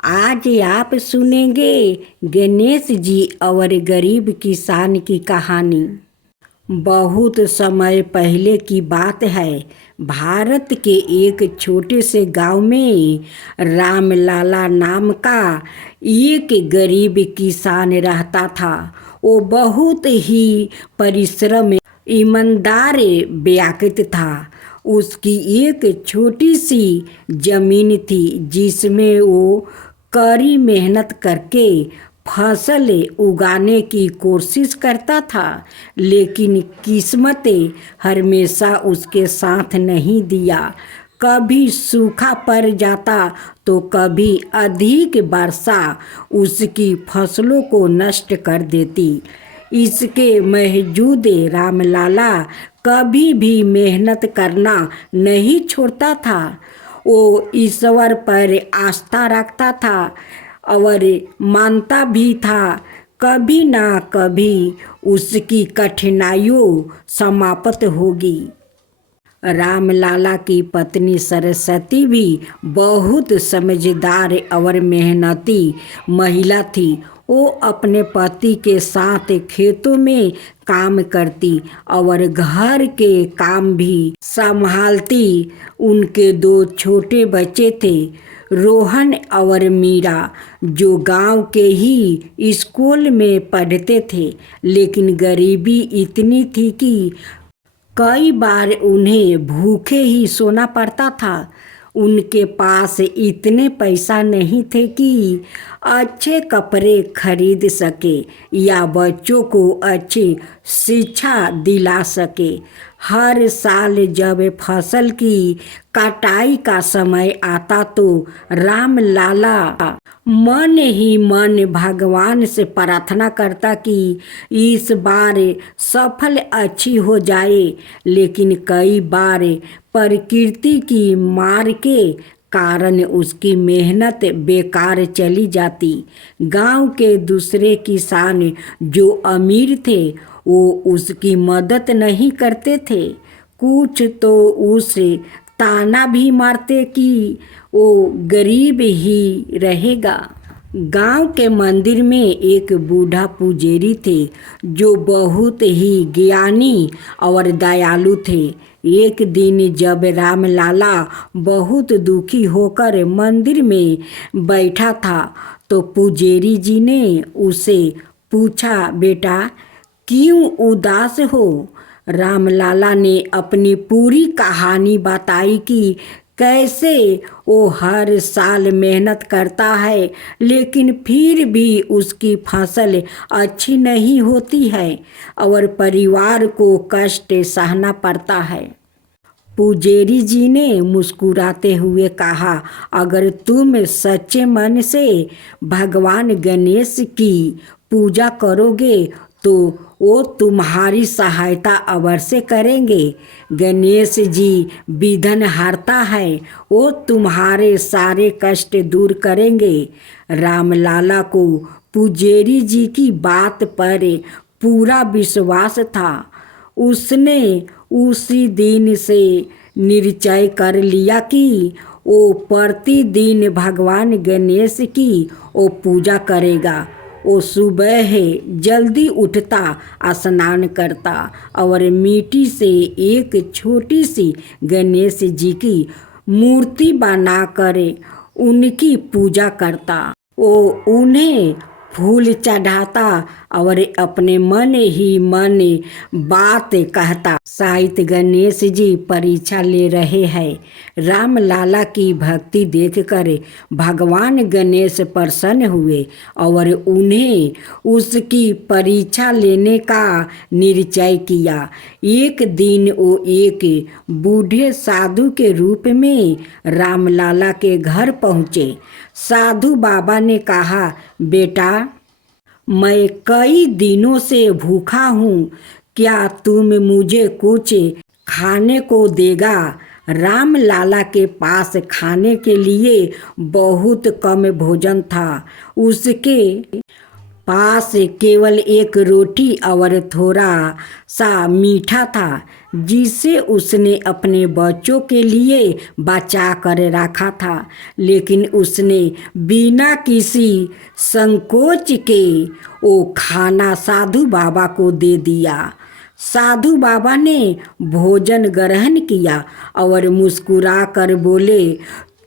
आज आप सुनेंगे गणेश जी और गरीब किसान की कहानी। बहुत समय पहले की बात है। भारत के एक छोटे से गांव में रामलाला नाम का एक गरीब किसान रहता था। वो बहुत ही परिश्रम ईमानदार व्यक्ति था। उसकी एक छोटी सी जमीन थी जिसमें वो कड़ी मेहनत करके फसल उगाने की कोशिश करता था, लेकिन किस्मत हमेशा उसके साथ नहीं दिया। कभी सूखा पड़ जाता तो कभी अधिक वर्षा उसकी फसलों को नष्ट कर देती। इसके बावजूद रामलाला कभी भी मेहनत करना नहीं छोड़ता था। वो ईश्वर पर आस्था रखता था और मानता भी था कभी ना कभी उसकी कठिनाइयों समाप्त होगी। रामलाला की पत्नी सरस्वती भी बहुत समझदार और मेहनती महिला थी। वो अपने पति के साथ खेतों में काम करती और घर के काम भी संभालती। उनके दो छोटे बच्चे थे, रोहन और मीरा, जो गांव के ही स्कूल में पढ़ते थे। लेकिन गरीबी इतनी थी कि कई बार उन्हें भूखे ही सोना पड़ता था। उनके पास इतने पैसा नहीं थे कि अच्छे कपड़े खरीद सके या बच्चों को अच्छी शिक्षा दिला सके। हर साल जब फसल की कटाई का समय आता तो रामलाला मन ही मन भगवान से प्रार्थना करता कि इस बार सफल अच्छी हो जाए। लेकिन कई बार प्रकृति की मार के कारण उसकी मेहनत बेकार चली जाती। गांव के दूसरे किसान जो अमीर थे वो उसकी मदद नहीं करते थे। कुछ तो उसे ताना भी मारते कि वो गरीब ही रहेगा। गांव के मंदिर में एक बूढ़ा पुजारी थे जो बहुत ही ज्ञानी और दयालु थे। एक दिन जब रामलाला बहुत दुखी होकर मंदिर में बैठा था तो पुजारी जी ने उसे पूछा, बेटा क्यों उदास हो? रामलाला ने अपनी पूरी कहानी बताई कि कैसे वो हर साल मेहनत करता है लेकिन फिर भी उसकी फसल अच्छी नहीं होती है और परिवार को कष्ट सहना पड़ता है। पुजारी जी ने मुस्कुराते हुए कहा, अगर तुम सच्चे मन से भगवान गणेश की पूजा करोगे तो वो तुम्हारी सहायता अवश्य करेंगे। गणेश जी विघ्न हरता है, वो तुम्हारे सारे कष्ट दूर करेंगे। रामलाला को पुजारी जी की बात पर पूरा विश्वास था। उसने उसी दिन से निश्चय कर लिया कि वो प्रतिदिन भगवान गणेश की वो पूजा करेगा। वो सुबह जल्दी उठता, स्नान करता और मिट्टी से एक छोटी सी गणेश जी की मूर्ति बनाकर उनकी पूजा करता। वो उन्हें फूल चढ़ाता और अपने मन ही मन बात कहता, शायद गणेश जी परीक्षा ले रहे हैं। रामलाला की भक्ति देखकर भगवान गणेश प्रसन्न हुए और उन्हें उसकी परीक्षा लेने का निश्चय किया। एक दिन वो एक बूढ़े साधु के रूप में रामलाला के घर पहुँचे। साधु बाबा ने कहा, बेटा मैं कई दिनों से भूखा हूँ, क्या तुम मुझे कुछ खाने को देगा? रामलाला के पास खाने के लिए बहुत कम भोजन था। उसके पास केवल एक रोटी और थोड़ा सा मीठा था जिसे उसने अपने बच्चों के लिए बचा कर रखा था। लेकिन उसने बिना किसी संकोच के वो खाना साधु बाबा को दे दिया। साधु बाबा ने भोजन ग्रहण किया और मुस्कुरा कर बोले,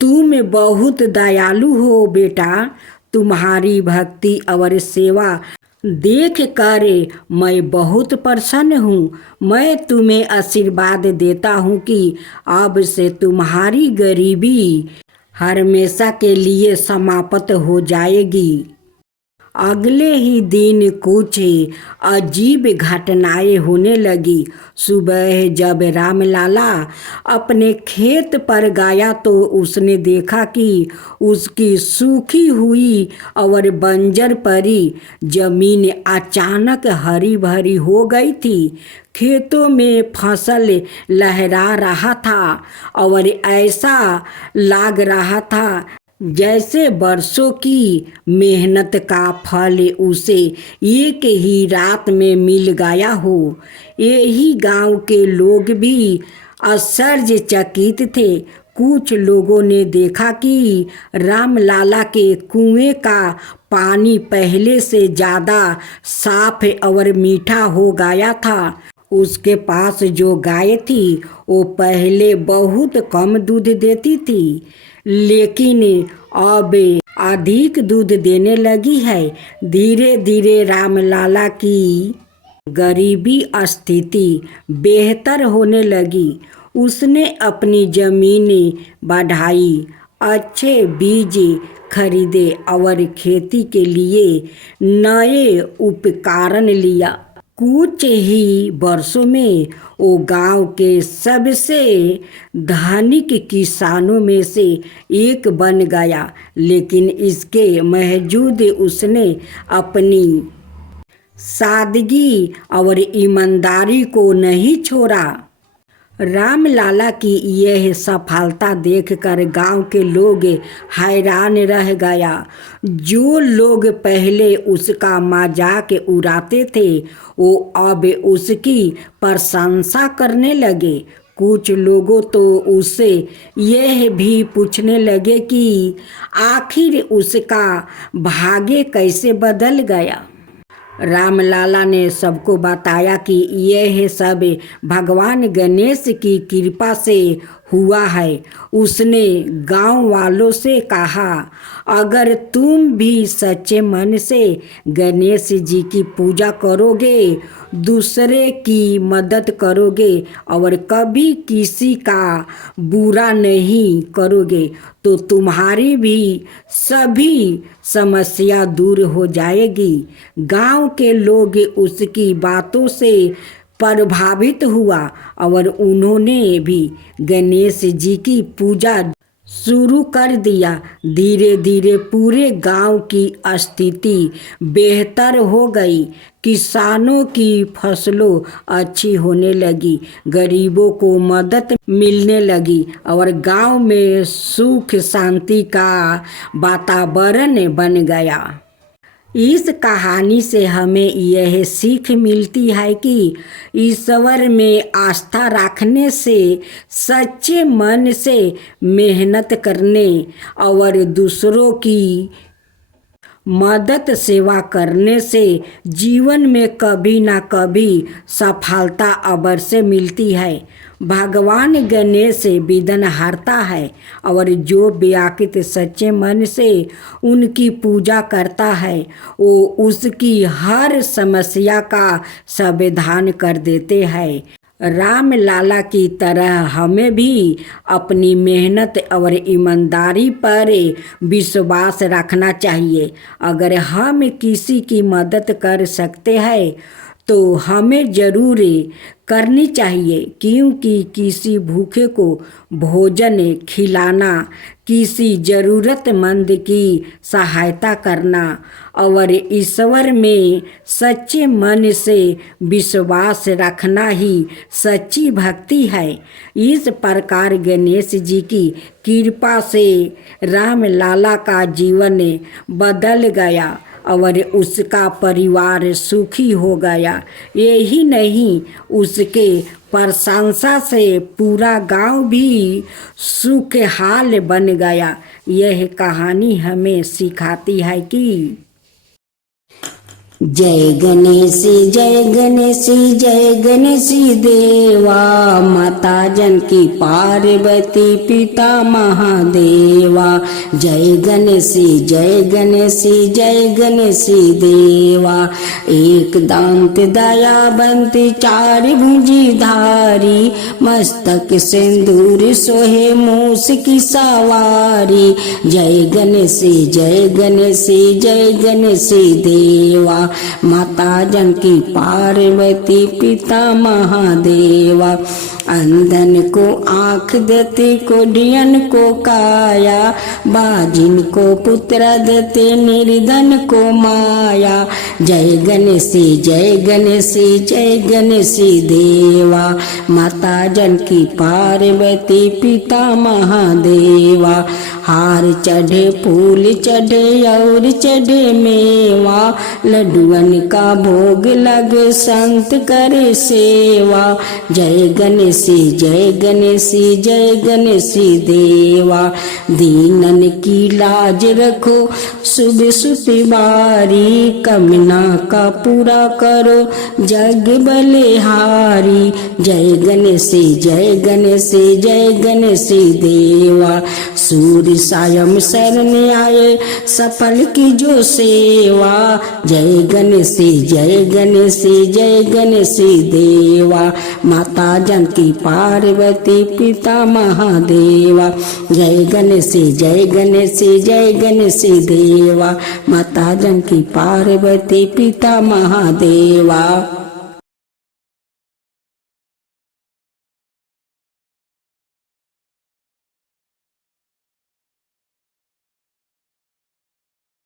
तुम बहुत दयालु हो बेटा। तुम्हारी भक्ति और सेवा देख कर मैं बहुत प्रसन्न हूँ। मैं तुम्हें आशीर्वाद देता हूँ कि अब से तुम्हारी गरीबी हमेशा के लिए समाप्त हो जाएगी। अगले ही दिन कुछ अजीब घटनाएं होने लगी। सुबह जब रामलाला अपने खेत पर गया तो उसने देखा कि उसकी सूखी हुई और बंजर पड़ी जमीन अचानक हरी भरी हो गई थी। खेतों में फसल लहरा रहा था और ऐसा लग रहा था जैसे बरसों की मेहनत का फल उसे एक ही रात में मिल गया हो। यही गांव के लोग भी आश्चर्यचकित थे। कुछ लोगों ने देखा कि रामलाला के कुएं का पानी पहले से ज़्यादा साफ और मीठा हो गया था। उसके पास जो गाय थी वो पहले बहुत कम दूध देती थी, लेकिन अब अधिक दूध देने लगी है। धीरे धीरे रामलाला की गरीबी स्थिति बेहतर होने लगी। उसने अपनी जमीन बढ़ाई, अच्छे बीज खरीदे और खेती के लिए नए उपकरण लिया। कुछ ही वर्षों में वो गांव के सबसे धनिक किसानों में से एक बन गया। लेकिन इसके बावजूद उसने अपनी सादगी और ईमानदारी को नहीं छोड़ा। रामलाला की यह सफलता देखकर गांव के लोग हैरान रह गया। जो लोग पहले उसका मजाक उड़ाते थे वो अब उसकी प्रशंसा करने लगे। कुछ लोगों तो उससे यह भी पूछने लगे कि आखिर उसका भाग्य कैसे बदल गया। रामलाला ने सबको बताया कि यह सब भगवान गणेश की कृपा से हुआ है। उसने गांव वालों से कहा, अगर तुम भी सच्चे मन से गणेश जी की पूजा करोगे, दूसरे की मदद करोगे और कभी किसी का बुरा नहीं करोगे तो तुम्हारी भी सभी समस्या दूर हो जाएगी। गांव के लोग उसकी बातों से प्रभावित हुआ और उन्होंने भी गणेश जी की पूजा शुरू कर दिया। धीरे धीरे पूरे गांव की स्थिति बेहतर हो गई। किसानों की फसलों अच्छी होने लगी, गरीबों को मदद मिलने लगी और गांव में सुख शांति का वातावरण बन गया। इस कहानी से हमें यह सीख मिलती है कि ईश्वर में आस्था रखने से, सच्चे मन से मेहनत करने और दूसरों की मदद सेवा करने से जीवन में कभी ना कभी सफलता अवश्य मिलती है। भगवान गणेश विघ्न हरता है और जो व्याकुल सच्चे मन से उनकी पूजा करता है वो उसकी हर समस्या का समाधान कर देते हैं। रामलाला की तरह हमें भी अपनी मेहनत और ईमानदारी पर विश्वास रखना चाहिए। अगर हम किसी की मदद कर सकते हैं तो हमें ज़रूर करनी चाहिए, क्योंकि किसी भूखे को भोजन खिलाना, किसी ज़रूरतमंद की सहायता करना और ईश्वर में सच्चे मन से विश्वास रखना ही सच्ची भक्ति है। इस प्रकार गणेश जी की कृपा से रामलाला का जीवन बदल गया और उसका परिवार सुखी हो गया। यही नहीं, उसके प्रशंसा से पूरा गांव भी सुखहाल बन गया। यह कहानी हमें सिखाती है कि जय गणेश जय गणेश जय गणेश देवा, माता जानकी पार्वती पिता महादेवा। जय गणेश जय गणेश जय गणेश देवा, एक दांत दयावंत चार भुजी धारी, मस्तक सिंदूर सोहे मूस की सवारी। जय गणेश जय गणेश जय गणेश देवा, माता जानकी पार्वती पिता महादेवा। अंधन को आँख देते, कोढ़ियन को काया, बाजिन को पुत्र देते, निर्धन को माया। जय गणेश जय गणेश जय गणेश देवा, माता जानकी पार्वती पिता महादेवा। हार चढ़े फूल चढ़े और चढ़े मेवा, लड्डुअन का भोग लगे संत करे सेवा। जय गणेश जय गणेश जय गणेश देवा, दीनन की लाज रखो सुबह सुती बारी, कमना का पूरा करो जग बलिहारी। जय गणेश जय गणेश जय गणेश देवा, सूर्य सायं शरण आए सफल की जो सेवा। जय गणेश जय गणेश जय गणेश देवा, माता जानकी पार्वती पिता महादेवा। जय गणेश जय गणेश जय गणेश देवा, माता जानकी पार्वती पिता महादेवा।